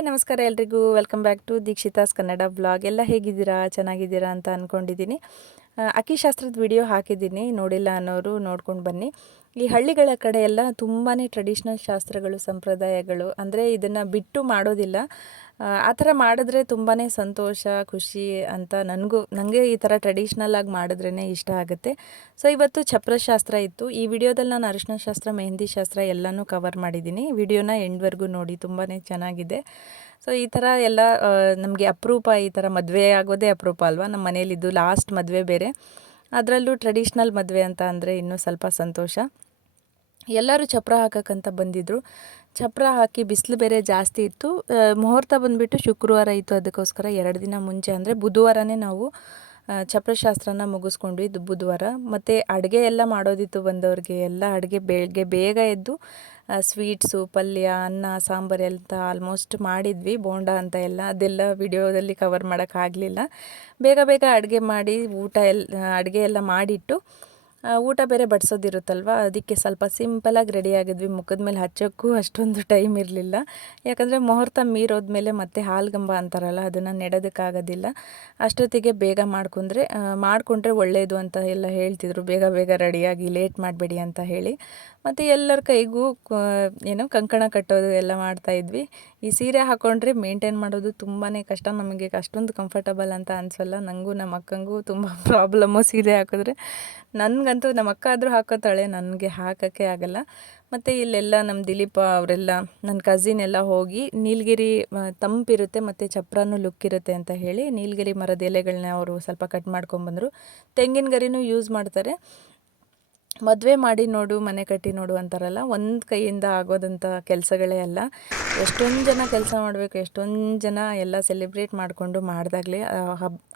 Hi ನಮಸ್ಕಾರ ಎಲ್ರಿಗೂ welcome back to Deekshitha's Kannada blog. ಎಲ್ಲ ಹೇಗಿದ್ದೀರಾ, ಚೆನ್ನಾಗಿದ್ದೀರಾ ಅಂತ ಅಂದ್ಕೊಂಡಿದ್ದೀನಿ. ಅಕ್ಕಿಶಾಸ್ತ್ರದ ವಿಡಿಯೋ ಹಾಕಿದ್ದೀನಿ, ನೋಡಿಲ್ಲ ಅನ್ನೋರು ನೋಡ್ಕೊಂಡು ಬನ್ನಿ. ಈ ಹಳ್ಳಿಗಳ ಕಡೆ ಎಲ್ಲ ತುಂಬಾ ಟ್ರೆಡಿಷ್ನಲ್ ಶಾಸ್ತ್ರಗಳು, ಸಂಪ್ರದಾಯಗಳು, ಅಂದರೆ ಇದನ್ನು ಬಿಟ್ಟು ಮಾಡೋದಿಲ್ಲ. ಆ ಥರ ಮಾಡಿದ್ರೆ ತುಂಬಾ ಸಂತೋಷ, ಖುಷಿ ಅಂತ ನನಗೆ ಈ ಥರ ಟ್ರೆಡಿಷ್ನಲ್ ಆಗಿ ಮಾಡಿದ್ರೇ ಇಷ್ಟ ಆಗುತ್ತೆ. ಸೊ ಇವತ್ತು ಚಪ್ರಶಾಸ್ತ್ರ ಇತ್ತು. ಈ ವಿಡಿಯೋದಲ್ಲಿ ನಾನು ಅರಿಶಿನ ಶಾಸ್ತ್ರ, ಮೆಹಂದಿ ಶಾಸ್ತ್ರ ಎಲ್ಲನೂ ಕವರ್ ಮಾಡಿದ್ದೀನಿ. ವಿಡಿಯೋನ ಎಂಡ್ವರೆಗೂ ನೋಡಿ, ತುಂಬಾ ಚೆನ್ನಾಗಿದೆ. ಸೊ ಈ ಥರ ಎಲ್ಲ ನಮಗೆ ಅಪರೂಪ, ಈ ಥರ ಮದುವೆ ಆಗೋದೇ ಅಪರೂಪ ಅಲ್ವಾ. ನಮ್ಮ ಮನೇಲಿದ್ದು ಲಾಸ್ಟ್ ಮದುವೆ ಬೇರೆ, ಅದರಲ್ಲೂ ಟ್ರೆಡಿಷ್ನಲ್ ಮದುವೆ ಅಂತ ಅಂದರೆ ಇನ್ನೂ ಸ್ವಲ್ಪ ಸಂತೋಷ. ಎಲ್ಲರೂ ಚಪ್ರ ಹಾಕೋಕ್ಕಂತ ಬಂದಿದ್ದರು. ಚಪ್ರ ಹಾಕಿ ಬಿಸಿಲು ಬೇರೆ ಜಾಸ್ತಿ ಇತ್ತು. ಮುಹೂರ್ತ ಬಂದುಬಿಟ್ಟು ಶುಕ್ರವಾರ ಇತ್ತು. ಅದಕ್ಕೋಸ್ಕರ 2 ದಿನ ಮುಂಚೆ ಅಂದರೆ ಬುಧವಾರನೇ ನಾವು ಚಪ್ರಶಾಸ್ತ್ರನ ಮುಗಿಸ್ಕೊಂಡ್ವಿ. ಇದು ಬುಧವಾರ. ಮತ್ತು ಅಡುಗೆ ಎಲ್ಲ ಮಾಡೋದಿತ್ತು ಬಂದವ್ರಿಗೆ. ಎಲ್ಲ ಅಡುಗೆ ಬೆಳಗ್ಗೆ ಬೇಗ ಎದ್ದು ಸ್ವೀಟ್ಸು, ಪಲ್ಯ, ಅನ್ನ, ಸಾಂಬಾರು ಅಂತ ಆಲ್ಮೋಸ್ಟ್ ಮಾಡಿದ್ವಿ. ಬೋಂಡ ಅಂತ ಅದೆಲ್ಲ ವಿಡಿಯೋದಲ್ಲಿ ಕವರ್ ಮಾಡೋಕ್ಕಾಗಲಿಲ್ಲ. ಬೇಗ ಬೇಗ ಅಡುಗೆ ಮಾಡಿ ಅಡುಗೆ ಎಲ್ಲ ಮಾಡಿಟ್ಟು ಊಟ ಬೇರೆ ಬಡಿಸೋದಿರುತ್ತಲ್ವ, ಅದಕ್ಕೆ ಸ್ವಲ್ಪ ಸಿಂಪಲಾಗಿ ರೆಡಿ ಆಗಿದ್ವಿ. ಮುಖದ ಮೇಲೆ ಹಚ್ಚೋಕ್ಕೂ ಅಷ್ಟೊಂದು ಟೈಮ್ ಇರಲಿಲ್ಲ. ಯಾಕಂದರೆ ಮುಹೂರ್ತ ಮೀರೋದ್ಮೇಲೆ ಮತ್ತೆ ಹಾಲ್ಗಂಬ ಅಂತಾರಲ್ಲ, ಅದನ್ನು ನೆಡೋದಕ್ಕಾಗೋದಿಲ್ಲ. ಅಷ್ಟೊತ್ತಿಗೆ ಬೇಗ ಮಾಡಿಕೊಂಡ್ರೆ ಒಳ್ಳೆಯದು ಅಂತ ಎಲ್ಲ ಹೇಳ್ತಿದ್ರು. ಬೇಗ ಬೇಗ ರೆಡಿಯಾಗಿ ಲೇಟ್ ಮಾಡಬೇಡಿ ಅಂತ ಹೇಳಿ. ಮತ್ತು ಎಲ್ಲರ ಕೈಗೂ ಕಂಕಣ ಕಟ್ಟೋದು ಎಲ್ಲ ಮಾಡ್ತಾಯಿದ್ವಿ. ಈ ಸೀರೆ ಹಾಕ್ಕೊಂಡ್ರೆ ಮೇಂಟೈನ್ ಮಾಡೋದು ತುಂಬಾ ಕಷ್ಟ. ನಮಗೆ ಅಷ್ಟೊಂದು ಕಂಫರ್ಟಬಲ್ ಅಂತ ಅನಿಸಲ್ಲ. ನನಗೂ ನಮ್ಮ ಅಕ್ಕಂಗೂ ತುಂಬ ಪ್ರಾಬ್ಲಮ್ಮು ಸೀರೆ ಹಾಕಿದ್ರೆ. ನನಗಂತೂ ನಮ್ಮ ಅಕ್ಕ ಆದರೂ ಹಾಕೋತಾಳೆ, ನನಗೆ ಹಾಕೋಕ್ಕೆ ಆಗಲ್ಲ. ಮತ್ತು ಇಲ್ಲೆಲ್ಲ ನಮ್ಮ ದಿಲೀಪ ಅವರೆಲ್ಲ, ನನ್ನ ಕಸಿನ್ ಎಲ್ಲ ಹೋಗಿ ನೀಲಗಿರಿ ತಂಪಿರುತ್ತೆ ಮತ್ತು ಚಪ್ರನೂ ಲುಕ್ ಇರುತ್ತೆ ಅಂತ ಹೇಳಿ ನೀಲಗಿರಿ ಮರದ ಎಲೆಗಳನ್ನ ಅವರು ಸ್ವಲ್ಪ ಕಟ್ ಮಾಡ್ಕೊಂಬಂದರು. ತೆಂಗಿನ ಗರಿನೂ ಯೂಸ್ ಮಾಡ್ತಾರೆ. ಮದುವೆ ಮಾಡಿ ನೋಡು, ಮನೆ ಕಟ್ಟಿ ನೋಡು ಅಂತಾರಲ್ಲ, ಒಂದು ಕೈಯಿಂದ ಆಗೋದಂಥ ಕೆಲಸಗಳೇ ಅಲ್ಲ. ಎಷ್ಟೊಂದು ಜನ ಕೆಲಸ ಮಾಡಬೇಕು, ಎಷ್ಟೊಂದು ಜನ ಎಲ್ಲ ಸೆಲೆಬ್ರೇಟ್ ಮಾಡಿಕೊಂಡು ಮಾಡಿದಾಗಲೇ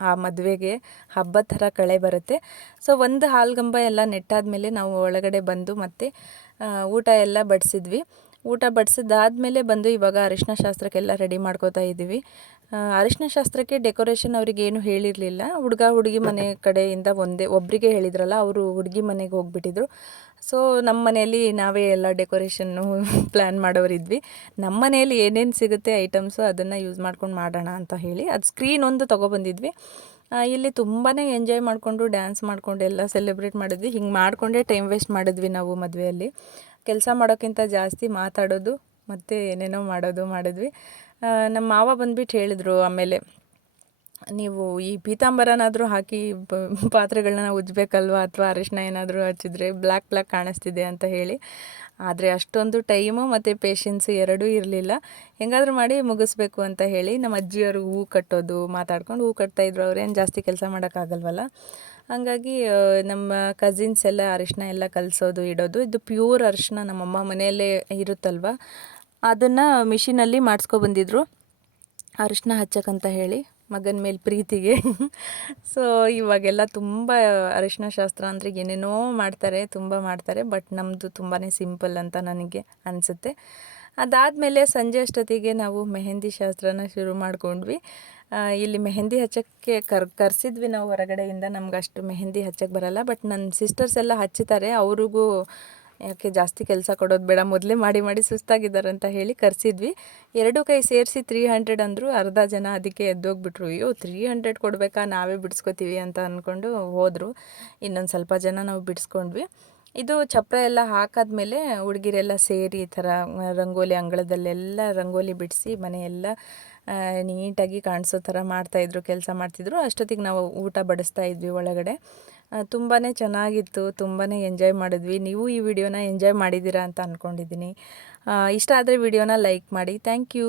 ಆ ಮದುವೆಗೆ ಹಬ್ಬದ ಥರ ಕಳೆ ಬರುತ್ತೆ. ಸೊ ಒಂದು ಹಾಲ್ಗಂಬ ಎಲ್ಲ ನೆಟ್ಟಾದಮೇಲೆ ನಾವು ಒಳಗಡೆ ಬಂದು ಮತ್ತೆ ಊಟ ಎಲ್ಲ ಬಡಿಸಿದ್ವಿ. ಊಟ ಬಡಿಸಿದಾದ್ಮೇಲೆ ಬಂದು ಇವಾಗ ಅರಿಶಿನ ಶಾಸ್ತ್ರಕ್ಕೆಲ್ಲ ರೆಡಿ ಮಾಡ್ಕೋತಾ ಇದ್ದೀವಿ. ಅರಿಶಿನ ಶಾಸ್ತ್ರಕ್ಕೆ ಡೆಕೋರೇಷನ್ ಅವ್ರಿಗೇನು ಹೇಳಿರಲಿಲ್ಲ. ಹುಡುಗಿ ಮನೆ ಕಡೆಯಿಂದ ಒಬ್ಬರಿಗೆ ಹೇಳಿದ್ರಲ್ಲ, ಅವರು ಹುಡುಗಿ ಮನೆಗೆ ಹೋಗ್ಬಿಟ್ಟಿದ್ರು. ಸೊ ನಮ್ಮ ಮನೆಯಲ್ಲಿ ನಾವೇ ಎಲ್ಲ ಡೆಕೋರೇಷನ್ನು ಪ್ಲ್ಯಾನ್ ಮಾಡೋರಿದ್ವಿ. ನಮ್ಮ ಮನೆಯಲ್ಲಿ ಏನೇನು ಸಿಗುತ್ತೆ ಐಟಮ್ಸು ಅದನ್ನು ಯೂಸ್ ಮಾಡ್ಕೊಂಡು ಮಾಡೋಣ ಅಂತ ಹೇಳಿ ಅದು ಸ್ಕ್ರೀನ್ ಒಂದು ತೊಗೊಬಂದಿದ್ವಿ. ಇಲ್ಲಿ ತುಂಬಾ ಎಂಜಾಯ್ ಮಾಡಿಕೊಂಡು ಡ್ಯಾನ್ಸ್ ಮಾಡಿಕೊಂಡು ಎಲ್ಲ ಸೆಲೆಬ್ರೇಟ್ ಮಾಡಿದ್ವಿ. ಹಿಂಗೆ ಮಾಡಿಕೊಂಡೇ ಟೈಮ್ ವೇಸ್ಟ್ ಮಾಡಿದ್ವಿ ನಾವು ಮದುವೆಯಲ್ಲಿ. ಕೆಲಸ ಮಾಡೋಕ್ಕಿಂತ ಜಾಸ್ತಿ ಮಾತಾಡೋದು ಮತ್ತು ಏನೇನೋ ಮಾಡಿದ್ವಿ. ನಮ್ಮ ಮಾವ ಬಂದುಬಿಟ್ಟು ಹೇಳಿದ್ರು, ಆಮೇಲೆ ನೀವು ಈ ಪೀತಾಂಬರನಾದರೂ ಹಾಕಿ ಪಾತ್ರೆಗಳನ್ನ ಉಜ್ಜಬೇಕಲ್ವ, ಅಥವಾ ಅರಿಶಿನ ಏನಾದರೂ ಹಚ್ಚಿದ್ರೆ ಬ್ಲ್ಯಾಕ್ ಕಾಣಿಸ್ತಿದೆ ಅಂತ ಹೇಳಿ. ಆದರೆ ಅಷ್ಟೊಂದು ಟೈಮು ಮತ್ತು ಪೇಷನ್ಸು ಎರಡೂ ಇರಲಿಲ್ಲ. ಹೆಂಗಾದರೂ ಮಾಡಿ ಮುಗಿಸ್ಬೇಕು ಅಂತ ಹೇಳಿ ನಮ್ಮ ಅಜ್ಜಿಯವರು ಹೂ ಕಟ್ಟೋದು ಮಾತಾಡ್ಕೊಂಡು ಹೂ ಕಟ್ತಾಯಿದ್ರು. ಅವ್ರೇನು ಜಾಸ್ತಿ ಕೆಲಸ ಮಾಡೋಕ್ಕಾಗಲ್ವಲ್ಲ. ಹಾಗಾಗಿ ನಮ್ಮ ಕಸಿನ್ಸ್ ಎಲ್ಲ ಅರಿಶಿನ ಎಲ್ಲ ಕಲಸೋದು, ಇಡೋದು. ಇದು ಪ್ಯೂರ್ ಅರಿಶಿನ ನಮ್ಮಮ್ಮ ಮನೆಯಲ್ಲೇ ಇರುತ್ತಲ್ವ, ಅದನ್ನು ಮಿಷಿನಲ್ಲಿ ಮಾಡಿಸ್ಕೊಬಂದಿದ್ರು ಅರಿಶಿನ ಹಚ್ಚಕ್ಕಂತ ಹೇಳಿ, ಮಗನ ಮೇಲೆ ಪ್ರೀತಿಗೆ. ಸೊ ಇವಾಗೆಲ್ಲ ತುಂಬ ಅರಿಶಿನ ಶಾಸ್ತ್ರ ಅಂದರೆ ಏನೇನೋ ಮಾಡ್ತಾರೆ, ತುಂಬ ಮಾಡ್ತಾರೆ. ಬಟ್ ನಮ್ಮದು ತುಂಬಾ ಸಿಂಪಲ್ ಅಂತ ನನಗೆ ಅನಿಸುತ್ತೆ. ಅದಾದಮೇಲೆ ಸಂಜೆ ಅಷ್ಟೊತ್ತಿಗೆ ನಾವು ಮೆಹಂದಿ ಶಾಸ್ತ್ರನ ಶುರು ಮಾಡ್ಕೊಂಡ್ವಿ. ಇಲ್ಲಿ ಮೆಹಂದಿ ಹಚ್ಚೋಕ್ಕೆ ಕರೆಸಿದ್ವಿ ನಾವು ಹೊರಗಡೆಯಿಂದ. ನಮ್ಗೆ ಅಷ್ಟು ಮೆಹಂದಿ ಹಚ್ಚಕ್ಕೆ ಬರಲ್ಲ. ಬಟ್ ನನ್ನ ಸಿಸ್ಟರ್ಸ್ ಎಲ್ಲ ಹಚ್ಚುತ್ತಾರೆ. ಅವ್ರಿಗೂ ಯಾಕೆ ಜಾಸ್ತಿ ಕೆಲಸ ಕೊಡೋದು ಬೇಡ, ಮೊದಲೇ ಮಾಡಿ ಸುಸ್ತಾಗಿದ್ದಾರೆ ಅಂತ ಹೇಳಿ ಕರೆಸಿದ್ವಿ. 2 ಕೈ ಸೇರಿಸಿ 300 ಅಂದರು. ಅರ್ಧ ಜನ ಅದಕ್ಕೆ ಎದ್ದೋಗ್ಬಿಟ್ರು. ಅಯ್ಯೋ 300 ಕೊಡಬೇಕಾ, ನಾವೇ ಬಿಡಿಸ್ಕೊತೀವಿ ಅಂತ ಅಂದ್ಕೊಂಡು ಹೋದರು. ಇನ್ನೊಂದು ಸ್ವಲ್ಪ ಜನ ನಾವು ಬಿಡಿಸ್ಕೊಂಡ್ವಿ. ಇದು ಚಪ್ರ ಎಲ್ಲ ಹಾಕಾದ್ಮೇಲೆ ಹುಡುಗಿರೆಲ್ಲ ಸೇರಿ ಈ ಥರ ರಂಗೋಲಿ, ಅಂಗಳದಲ್ಲೆಲ್ಲ ರಂಗೋಲಿ ಬಿಡಿಸಿ ಮನೆಯೆಲ್ಲ ನೀಟಾಗಿ ಕಾಣಿಸೋ ಥರ ಕೆಲಸ ಮಾಡ್ತಿದ್ರು. ಅಷ್ಟೊತ್ತಿಗೆ ನಾವು ಊಟ ಬಡಿಸ್ತಾ ಇದ್ವಿ ಒಳಗಡೆ. ತುಂಬಾ ಚೆನ್ನಾಗಿತ್ತು, ತುಂಬಾ ಎಂಜಾಯ್ ಮಾಡಿದ್ವಿ. ನೀವು ಈ ವಿಡಿಯೋನ ಎಂಜಾಯ್ ಮಾಡಿದ್ದೀರಾ ಅಂತ ಅಂದ್ಕೊಂಡಿದ್ದೀನಿ. ಇಷ್ಟ ಆದರೆ ವಿಡಿಯೋನ ಲೈಕ್ ಮಾಡಿ. Thank you.